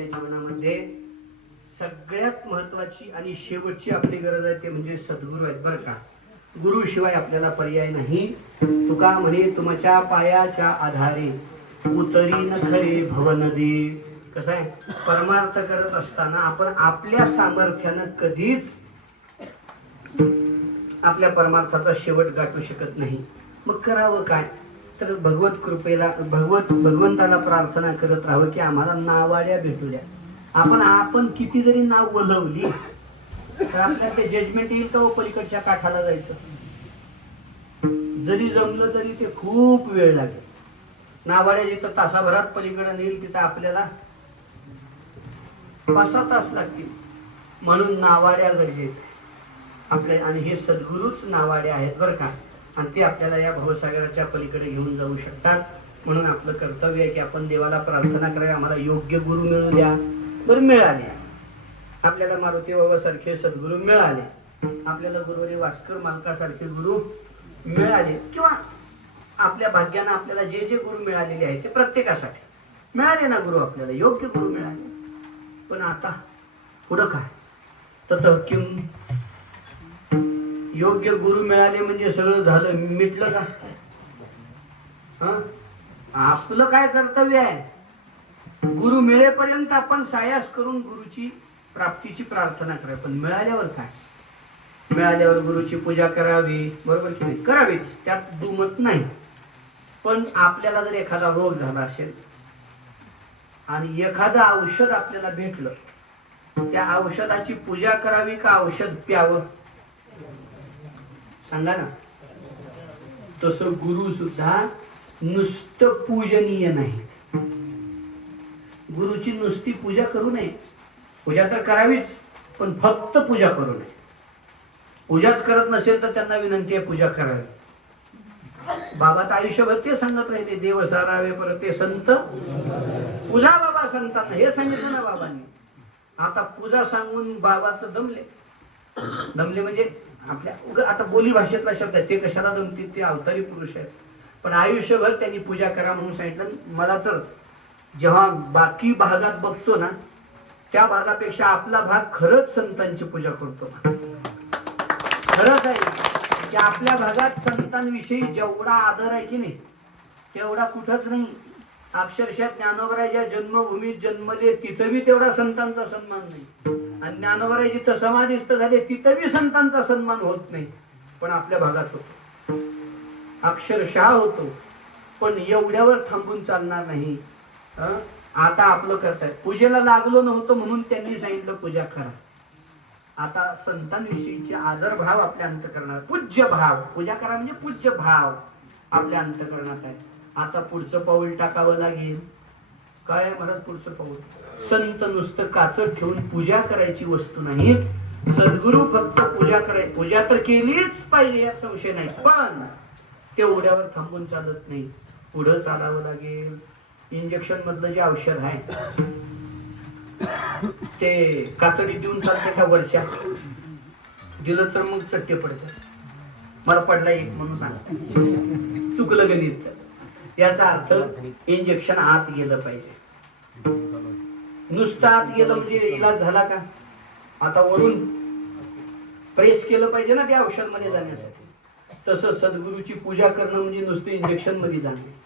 आपल्या जीवनामध्ये सगळ्यात महत्वाची आणि शेवटची आपली गरज आहे ते म्हणजे सद्गुरू आहेत बरं का. गुरुशिवाय आपल्याला पर्याय नाही. तुका म्हणे तुमच्या पायाच्या आधारे उतरी न खरे भवनदी. कसं आहे, परमार्थ करत असताना आपण आपल्या सामर्थ्यानं कधीच आपल्या परमार्थाचा शेवट गाठू शकत नाही. मग करावं काय, तर भगवत कृपेला भगवंताला प्रार्थना करत राहावं की आम्हाला नावाड्या भेटू द्या. आपण किती जरी नाव वलवली तर आपल्याला ते जजमेंट येईल का पलीकडच्या काठाला जायचं. जरी जमलं तरी ते खूप वेळ लागेल. नावाड्या जिथं तासाभरात पलीकडे नेईल तिथं आपल्याला 5-6 तास लागतील. म्हणून नावाड्या गरजेचं आपल्या, आणि हे सद्गुरूच नावाडे आहेत बरं का. आणि ते आपल्याला या भवसागराच्या पलीकडे घेऊन जाऊ शकतात. म्हणून आपलं कर्तव्य आहे की आपण देवाला प्रार्थना करावी, आम्हाला योग्य गुरु मिळू द्या. बरं, मिळाले आपल्याला मारुती बाबा सारखे सद्गुरू मिळाले, आपल्याला गुरुवारी वास्कर मालकासारखे गुरु मिळाले, किंवा आपल्या भाग्यानं आपल्याला जे जे गुरु मिळालेले आहेत ते प्रत्येकासाठी मिळाले ना गुरु, आपल्याला योग्य गुरु मिळाले. पण आता पुढं काय, तर किम योग्य गुरु मिळाले म्हणजे सगळं झालं, मिटलं का? आपलं काय कर्तव्य आहे, गुरु मिळेपर्यंत आपण सायास करून गुरुची प्राप्तीची प्रार्थना करावी. पण मिळाल्यावर काय, मिळाल्यावर गुरुची पूजा करावी, बरोबर की नाही, करावीच, त्यात दुमत नाही. पण आपल्याला जर एखादा रोग झाला असेल आणि एखादं औषध आपल्याला भेटलं, त्या औषधाची पूजा करावी का औषध प्यावं, सांगा ना. तसं गुरु सुद्धा नुसतं पूजनीय नाही. गुरुची नुसती पूजा करू नये, पूजा तर करावीच पण फक्त पूजा करू नये. पूजाच करत नसेल तर त्यांना विनंती आहे पूजा करावी. बाबा तर आयुष्यभर ते सांगत राहिले, देव सारावे परत ते संत पूजा बाबा संतांना, हे सांगितलं ना बाबांनी. आता पूजा सांगून बाबाचं दमले म्हणजे आपल्या आता बोली भाषेतला शब्द आहे, ते कशाला दमतील, ते अवतारी पुरुष आहेत. पण आयुष्यभर त्यांनी पूजा करा म्हणून सांगितलं. मला तर जेव्हा बाकी भागात बघतो ना, त्या भागापेक्षा आपला भाग खरंच संतांची पूजा करतो. खरंच आहे की आपल्या भागात संतांविषयी जेवढा आदर आहे की नाही तेवढा कुठंच नाही. अक्षरशः ज्ञानोबराच्या जन्मभूमीत जन्मले तिथं बी तेवढा संतांचा सन्मान नाही, आणि ज्ञानोबराय जिथं समाधिस्थ झाले तिथं बी संतांचा सन्मान होत नाही. पण आपल्या भागात होतो, अक्षरशः होतो. पण एवढ्यावर थांबून चालणार नाही. आता आपलं करताय, पूजेला लागलो नव्हतं म्हणून त्यांनी सांगितलं पूजा करा. आता संतांविषयीचे आदर भाव आपल्या अंतःकरणात, पूज्य भाव, पूजा करा म्हणजे पूज्य भाव आपल्या अंतःकरणात आहे. आता पुढचं पाऊल टाकावं लागेल. काय म्हणत पुढचं पाऊल, संत नुसतं काचत ठेवून पूजा करायची वस्तू नाही. सद्गुरू फक्त पूजा करायची, पूजा तर केलीच पाहिजे यात संशय नाही, पण तेवढ्यावर थांबून चालत नाही, पुढं चालावं लागेल. इंजेक्शन मधलं जे औषध आहे ते कातडी देऊन चालते का, वरच्या दिलं तर मग चट्टे पडतात. मला पडला एक म्हणून सांग, चुकलं गणित. याचा अर्थ इंजेक्शन आत गेलं पाहिजे. नुसतं आत गेलं म्हणजे इलाज झाला का, आता वरून प्रेस केलं पाहिजे ना त्या औषध मध्ये जाण्यासाठी. तसं सद्गुरूची पूजा करणं म्हणजे नुसतं इंजेक्शन मध्ये जाणे.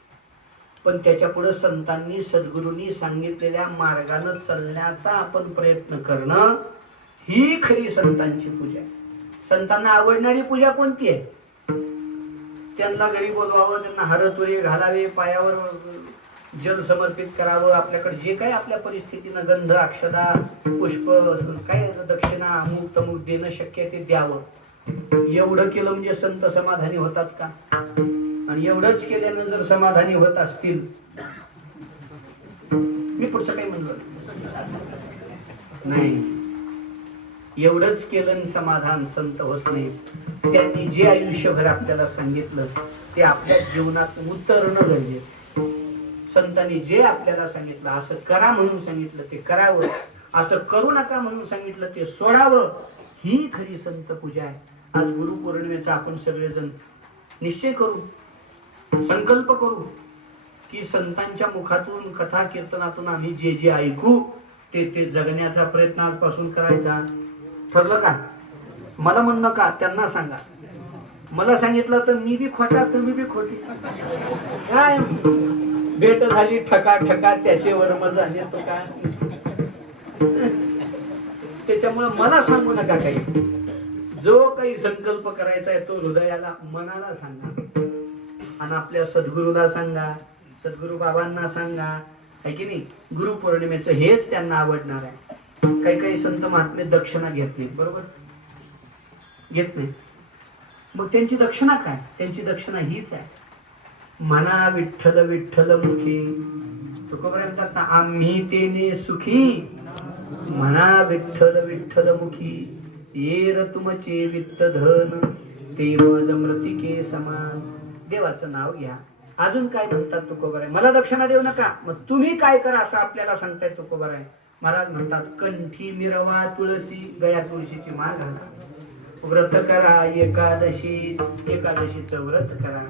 पण त्याच्या पुढे संतांनी सद्गुरूंनी सांगितलेल्या मार्गाने चालण्याचा आपण प्रयत्न करणं, ही खरी संतांची पूजा आहे. संतांना आवडणारी पूजा कोणती आहे, त्यांना घरी बोलवावं, त्यांना हरतुरे घालावे, पायावर जल समर्पित करावं, आपल्याकडे जे काय आपल्या परिस्थितीनं गंध अक्षदा पुष्प काय दक्षिणा अमुक तमुक देणं शक्य आहे ते द्यावं. एवढं केलं म्हणजे संत समाधानी होतात का? आणि एवढंच केल्यानं जर समाधानी होत असतील, मी पुढचं काही म्हणलं नाही, एवढंच केलं समाधान संत होत नाही. त्यांनी जे आयुष्यभर आपल्याला सांगितलं ते आपल्या जीवनात उतरणं गरजेचं. संतांनी जे आपल्याला सांगितलं, असं करा म्हणून सांगितलं ते करावं, असं करू नका म्हणून सांगितलं ते सोडावं, ही खरी संत पूजा आहे. आज गुरुपौर्णिमेचा आपण सगळेजण निश्चय करू, संकल्प करू की संतांच्या मुखातून कथा कीर्तनातून आम्ही जे जे ऐकू ते ते जगण्याचा प्रयत्न आजपासून करायचा. ठरलं का? मला म्हणणं का, त्यांना सांगा. मला सांगितलं तर मी बी खोटा, तुम्ही बी खोटी. काय भेट झाली ठका ठका, त्याच्यावर मजा येतो काय. त्याच्यामुळे मला सांगू नका काही. जो काही संकल्प करायचा आहे तो हृदयाला मनाला सांगा आणि आपल्या सद्गुरूला सांगा, सद्गुरू बाबांना सांगा, है की नाही. गुरुपौर्णिमेचं हेच त्यांना आवडणार आहे. काही काही संत महात्मे दक्षिणा घेत नाही, बरोबर घेत नाही. मग त्यांची दक्षिणा काय? त्यांची दक्षिणा हीच आहे, म्हणा विठ्ठल विठ्ठल मुखी. तुकोबराय म्हणतात ना, आम्ही तेने सुखी म्हणा विठ्ठल विठ्ठल मुखी. येर तुमचे वित्त धन ते मज मृतिके समान. देवाचं नाव घ्या. अजून काय म्हणतात तुकोबराय? मला दक्षिणा देऊ नका, मग तुम्ही काय करा असं आपल्याला सांगताय तुकोबराय. महाराज म्हणतात, कंठी मिरवा तुळशी, गळ्या तुळशीची माळ घाला, व्रत करा एकादशी, एकादशीचं व्रत करा,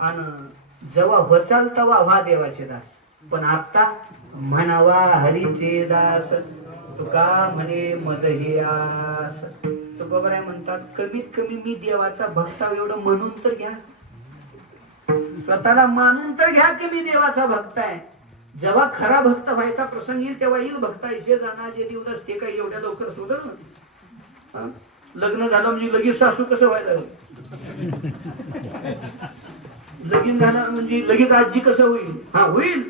आणि जेव्हा वचाल तेव्हा व्हा देवाचे दास. पण आता म्हणावा हरीचे दास, तुका म्हणे मज हे आस. तुकोबराय म्हणतात, कमीत कमी मी देवाचा भक्त एवढं म्हणून तर घ्या, स्वतःला मानून तर घ्या की मी देवाचा भक्त आहे. जेव्हा खरा भक्त व्हायचा प्रसंग येईल तेव्हा येईल. भक्ताचे जाणार जे दिवस ते काही एवढ्या लवकर सोडल ना. लग्न झालं म्हणजे लगेच सासू कसं व्हायला, लगीन झालं म्हणजे लगेच आजी कसं होईल. हा होईल,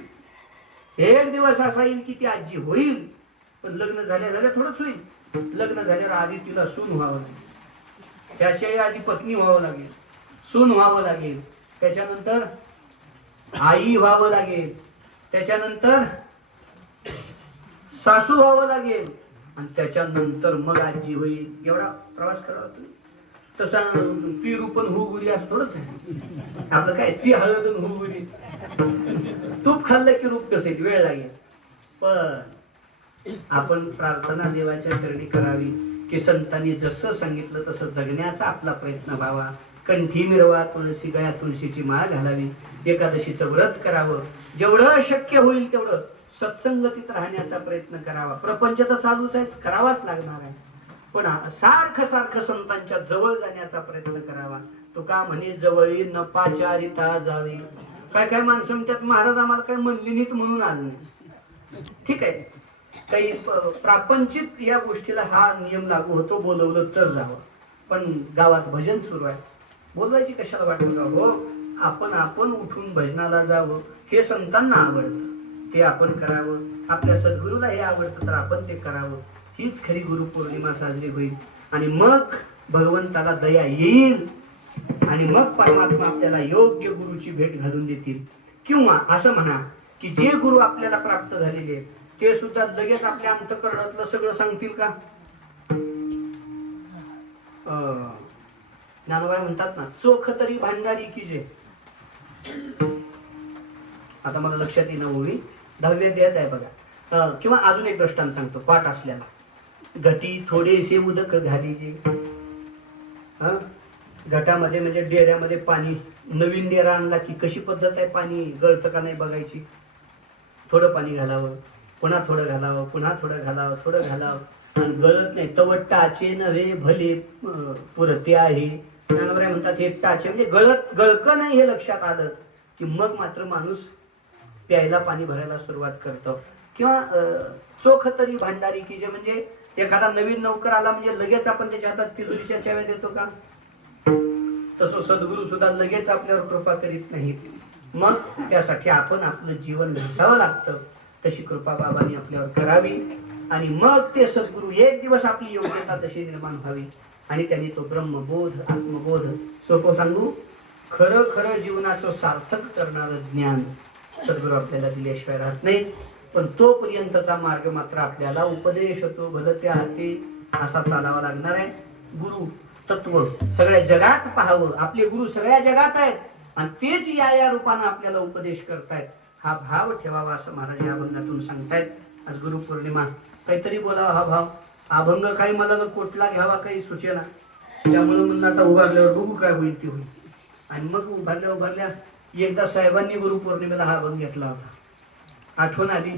एक दिवस असा येईल की ती आजी होईल, पण लग्न झाल्या झाल्या थोडंच होईल. लग्न झाल्यावर आधी तिला सून व्हावं लागेल, त्याच्याही आधी पत्नी व्हावं लागेल, सून व्हावं लागेल, त्याच्यानंतर आई व्हावं लागेल, त्याच्यानंतर सासू व्हावं लागेल, आणि त्याच्यानंतर मग आजी होईल. एवढा प्रवास करावा तसा. ती रूपन हुगुरी असं थोडंच आहे आपलं. काय ती हळद हुगुरी, तूप खाल्लं की रूप कसं येईल, वेळ लागेल. पण आपण प्रार्थना देवाच्या चरणी करावी की संतांनी जसं सांगितलं तसं जगण्याचा आपला प्रयत्न व्हावा. कंठी मिरवा तुळशी, गळ्या तुळशीची माळ घालावी, एकादशीचं व्रत करावं, जेवढं शक्य होईल तेवढं सत्संगतीत राहण्याचा प्रयत्न करावा. प्रपंच तर चालूच आहे, करावाच लागणार आहे, पण सारखं सारखं संतांच्या जवळ जाण्याचा प्रयत्न करावा. तुका म्हणे जवळी नपाचारिता जावी. काय काय माणसं म्हणतात, महाराज आम्हाला काय म्हणली नाहीत म्हणून आलं नाही. ठीक आहे, काही प्रापंचिक या गोष्टीला हा नियम लागू होतो, बोलवलं तर जावं. पण गावात भजन सुरू आहे, बोलवायची कशाला वाटलं का हो. आपण उठून भजनाला जावं, हे संतांना आवडतं, ते आपण करावं. आपल्या सद्गुरूला हे आवडतं तर आपण ते करावं. हीच खरी गुरुपौर्णिमा साजरी होईल, आणि मग भगवंताला दया येईल, आणि मग परमात्मा आपल्याला योग्य गुरुची भेट घालून देतील. किंवा असं म्हणा की जे गुरु आपल्याला प्राप्त झालेले आहेत ते सुद्धा लगेच आपल्या अंतःकरणातलं सगळं सांगतील का? ज्ञानोबा म्हणतात ना, चोख तरी भांडारी की जे. आता मला लक्षात येणं होईल, 10वी अध्यायात आहे बघा. किंवा अजून एक दृष्टांत सांगतो, पाठ असल्याला. घटी थोडेसे उदक घालीजे. घटामध्ये म्हणजे डेऱ्यामध्ये पाणी, नवीन डेरा आणला की कशी पद्धत आहे, पाणी गळतं का नाही बघायची. थोडं पाणी घालावं, पुन्हा थोडं घालावं, पुन्हा थोडं घालावं, थोडं घालावं, आणि गळत नाही तव टाचे नव्हे भले पुरते आहे. ज्ञानोबा म्हणतात हे टाचे म्हणजे गळकं नाही हे लक्षात आलं की मग मात्र माणूस प्यायला पाणी भरायला सुरुवात करतो. किंवा चोख तरी भांडारी की जे म्हणजे एखादा नवीन नौकर आला म्हणजे लगेच आपण त्याच्या हातात तिजोरीच्या चाव्या देतो का? तसं सद्गुरू सुद्धा लगेच आपल्यावर कृपा करीत नाहीत. मग त्यासाठी आपण आपलं जीवन घासावं लागतं. तशी कृपा बाबांनी आपल्यावर करावी, आणि मग ते सद्गुरू एक दिवस आपली योग्यता तशी निर्माण व्हावी, आणि त्यांनी तो ब्रह्मबोध, आत्मबोध, सोपं सांगू, खरं खरं जीवनाचं सार्थक करणारं ज्ञान सद्गुरू आपल्याला दिल्याशिवाय राहत नाही. पण तोपर्यंतचा मार्ग मात्र आपल्याला उपदेश होतो भलते हाती असा चालावा लागणार आहे. गुरु तत्व सगळ्या जगात पाहावं, आपले गुरु सगळ्या जगात आहेत, आणि तेच या रूपानं आपल्याला उपदेश करतायत, हा भाव ठेवावा असं महाराज या अभंगातून सांगतायत. आज गुरुपौर्णिमा, काहीतरी बोलावा हा भाव. अभंग काही मला कोटला घ्यावा काही सुचेना, त्यामुळे म्हणून आता उभारल्यावर बघू काय होईल ते होईल. आणि मग उभारल्या एकदा साहेबांनी गुरुपौर्णिमेला हा अभंग घेतला होता, आठवण आली.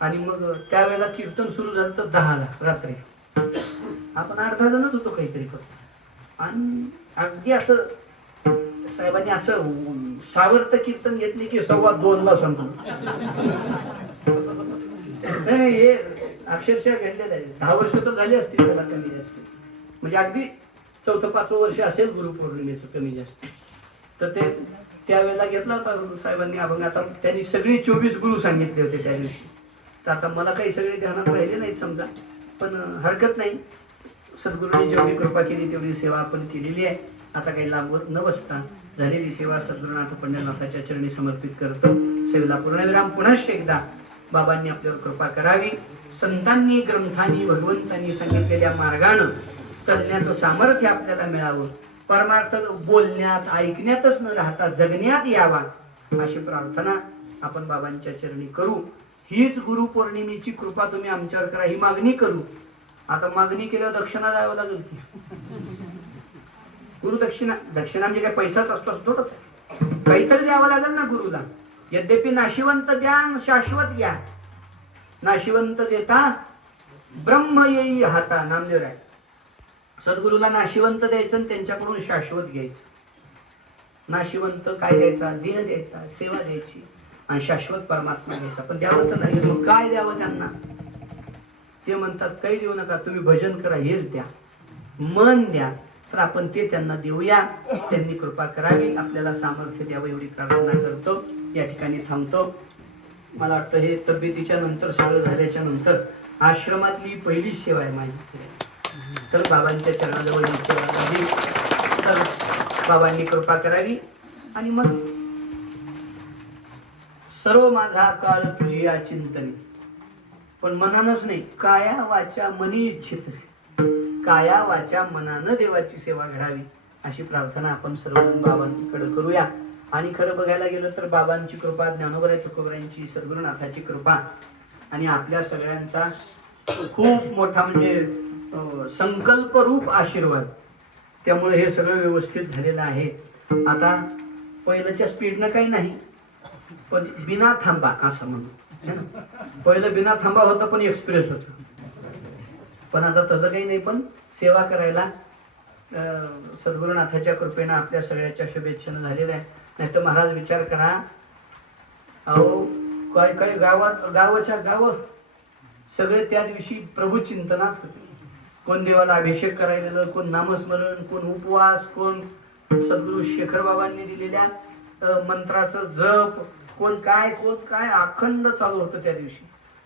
आणि मग त्यावेळेला कीर्तन सुरू झालं तर 10ला रात्री. आपण 8-10 जणच होतो काहीतरी फक्त. आणि अगदी असं साहेबांनी असं सावर्त कीर्तन घेतले की 2:15ला संपलं. नाही, हे अक्षरशः घडलेलं आहे. 10 वर्ष तर झाली असतील त्याला कमी जास्त. म्हणजे अगदी 4-5 वर्ष असेल गुरुपौर्णिमेचं कमी जास्त. तर ते त्यावेळेला घेतला होता साहेबांनी अभंग. आता त्यांनी सगळे 24 गुरु सांगितले होते त्या दिवशी. तर आता मला काही सगळे ध्यानात राहिले नाहीत समजा, पण हरकत नाही. सद्गुरूंनी जेवढी कृपा केली तेवढी सेवा आपण केलेली आहे. आता काही लांबवत न बसता झालेली सेवा सद्गुरुनाथ पंढरनाथाच्या चरणी समर्पित करतो. सेवेला पूर्णविराम. पुन्हा एकदा बाबांनी आपल्यावर कृपा करावी. संतांनी, ग्रंथांनी, भगवंतांनी सांगितलेल्या मार्गानं चालण्याचं सामर्थ्य आपल्याला मिळावं. परमार्थ बोलण्यात, ऐकण्यातच न राहता जगण्यात यावा, अशी प्रार्थना आपण बाबांच्या चरणी करू. हीच गुरुपौर्णिमेची कृपा तुम्ही आमच्यावर करा, ही मागणी करू. आता मागणी केल्यावर दक्षिणा द्यावं लागेल की. गुरुदक्षिणा, दक्षिणा म्हणजे काय पैसाच असतो थोडंच, काहीतरी द्यावं लागेल ना गुरुला. यद्यपि नाशिवंत द्या, शाश्वत घ्या. नाशिवंत देता ब्रह्म येई हाता, नामदेव आहे. सद्गुरूला नाशिवंत द्यायचं आणि त्यांच्याकडून शाश्वत घ्यायचं. नाशिवंत काय द्यायचा? देह द्यायचा, सेवा द्यायची, आणि शाश्वत परमात्मा घ्यायचा. पण द्यावं तर नाही. मग काय द्यावं त्यांना? ते म्हणतात काही देऊ नका, तुम्ही भजन करा, हेच द्या, मन द्या. तर आपण ते त्यांना देऊया. त्यांनी कृपा करावी, आपल्याला सामर्थ्य द्यावं, एवढी प्रार्थना करतो. या ठिकाणी थांबतो. मला वाटतं हे तब्येतीच्या नंतर, सगळं झाल्याच्या नंतर आश्रमातली पहिली सेवा आहे माझी. तर बाबांच्या चरणाजवळ ही सेवा झाली तर बाबांनी कृपा करावी. आणि मग सर्व माझा काळ तुझी या चिंतनी, पण मनानच नाही, काया वाचा मनी इच्छित, काया वाचा मनानं देवाची सेवा घडावी, अशी प्रार्थना आपण सर्वजण बाबांकडे करूया. आणि खरं बघायला गेलं तर बाबांची कृपा, ज्ञानोबराय तुकोबरायांची, सद्गुरुनाथाची कृपा आणि आपल्या सगळ्यांचा खूप मोठा म्हणजे संकल्परूप आशीर्वाद. त्यामुळे हे सगळं व्यवस्थित झालेलं आहे. आता पहिल्याच्या स्पीडनं काही नाही, पण बिना थांबा असं म्हणू. पहिलं बिना थांबा होतं, पण एक्सप्रेस होतं. पण आता तसं काही नाही. पण सेवा करायला सद्गुरुनाथाच्या कृपेनं आपल्या सगळ्याच्या शुभेच्छेनं झालेल्या आहे. नाही तर महाराज विचार करा, अहो काय काय गावाच्या गाव सगळे त्या दिवशी प्रभू चिंतनात होते. कोण देवाला अभिषेक करायला, कोण नामस्मरण, कोण उपवास, कोण सद्गुरु शेखर बाबांनी दिलेल्या मंत्राचं जप, कोण काय अखंड चालू होतं त्या दिवशी.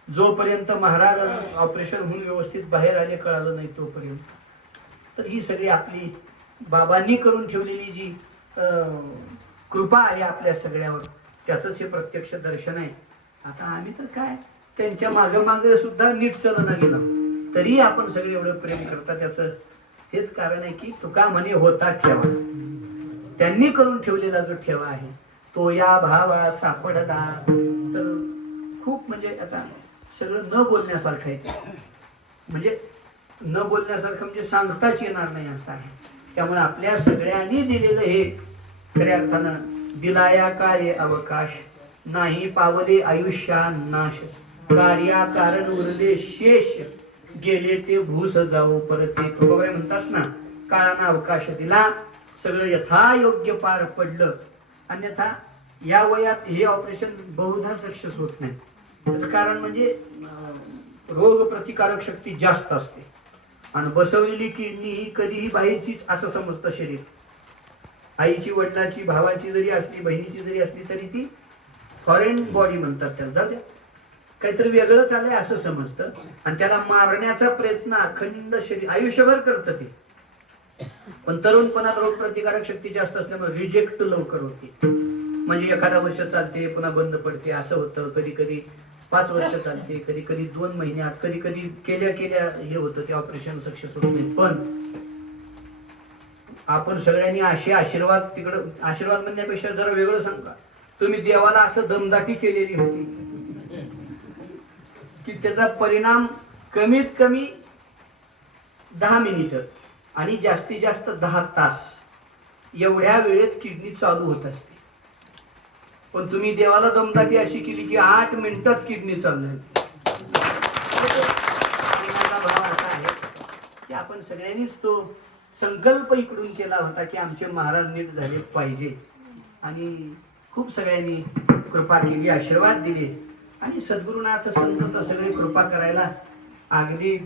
जोपर्यंत महाराज ऑपरेशन होऊन व्यवस्थित बाहेर आले कळालं नाही तोपर्यंत. तर ही सगळी आपली बाबांनी करून ठेवलेली जी कृपा आहे आपल्या सगळ्यावर, त्याचंच हे प्रत्यक्ष दर्शन आहे. आता आम्ही तर काय त्यांच्या मागे सुद्धा नीट चलना गेला, तरी आपण सगळे एवढं प्रेम करता. त्याचं हेच कारण आहे की तुका म्हणे होता ठेवा, त्यांनी करून ठेवलेला जो ठेवा आहे तो या भावा सापडला. तर खूप म्हणजे आता सगळं न बोलण्यासारखं आहे. म्हणजे न बोलण्यासारखं म्हणजे सांगताच येणार नाही असं आहे. त्यामुळे आपल्या सगळ्यांनी दिलेलं हे खऱ्या अर्थानं दिलाया काय अवकाश, नाही पावले आयुष्या नाश, कार्या कारण उरले शेष, गेले ते भूस जाऊ परते. तुकोबाई म्हणतात ना, काळानं अवकाश दिला, सगळं यथायोग्य पार पडलं. अन्यथा या वयात हे ऑपरेशन बहुधा सक्सेस होत नाही. त्याचं कारण म्हणजे रोग प्रतिकारक शक्ती जास्त असते, आणि बसवलेली किडनी ही कधीही बाईचीच असं समजतं शरीर. आईची, वडिलाची, भावाची जरी असली, बहिणीची जरी असली तरी ती फॉरेन बॉडी म्हणतात त्याला. जाऊ द्या, काहीतरी वेगळं चाललंय असं समजतं, आणि त्याला मारण्याचा प्रयत्न अखंड शरीर आयुष्यभर करतं ते. पण तरुणपणात रोग प्रतिकारक शक्ती जास्त असल्यामुळे रिजेक्ट लवकर होते. म्हणजे एखादा वर्ष चालते पुन्हा बंद पडते असं होतं. कधी कधी 5 वर्ष चालते, कधी कधी 2 महिन्यात, कधी कधी केल्या हे होतं, ते ऑपरेशन सक्सेस होत नाही. पण आपण सगळ्यांनी असे आशीर्वाद, तिकडं आशीर्वाद म्हणण्यापेक्षा जरा वेगळं सांगा, तुम्ही देवाला असं दमदाटी केलेली होती की त्याचा परिणाम कमीत कमी 10 मिनिटं आणि जास्तीत जास्त 10 तास एवढ्या वेळेत किडनी चालू होत असते. पण तुम्ही देवाला दमदाटी अशी केली की 8 मिनिटात किडनी चालू झाली. आपण सगळ्यांनीच तो संकल्प इकडून केला होता की आमचे महाराज नीट झाले पाहिजे. आणि खूप सगळ्यांनी कृपा केली, आशीर्वाद दिले. आणि सद्गुरुनाथ संत तर सगळी कृपा करायला अगदी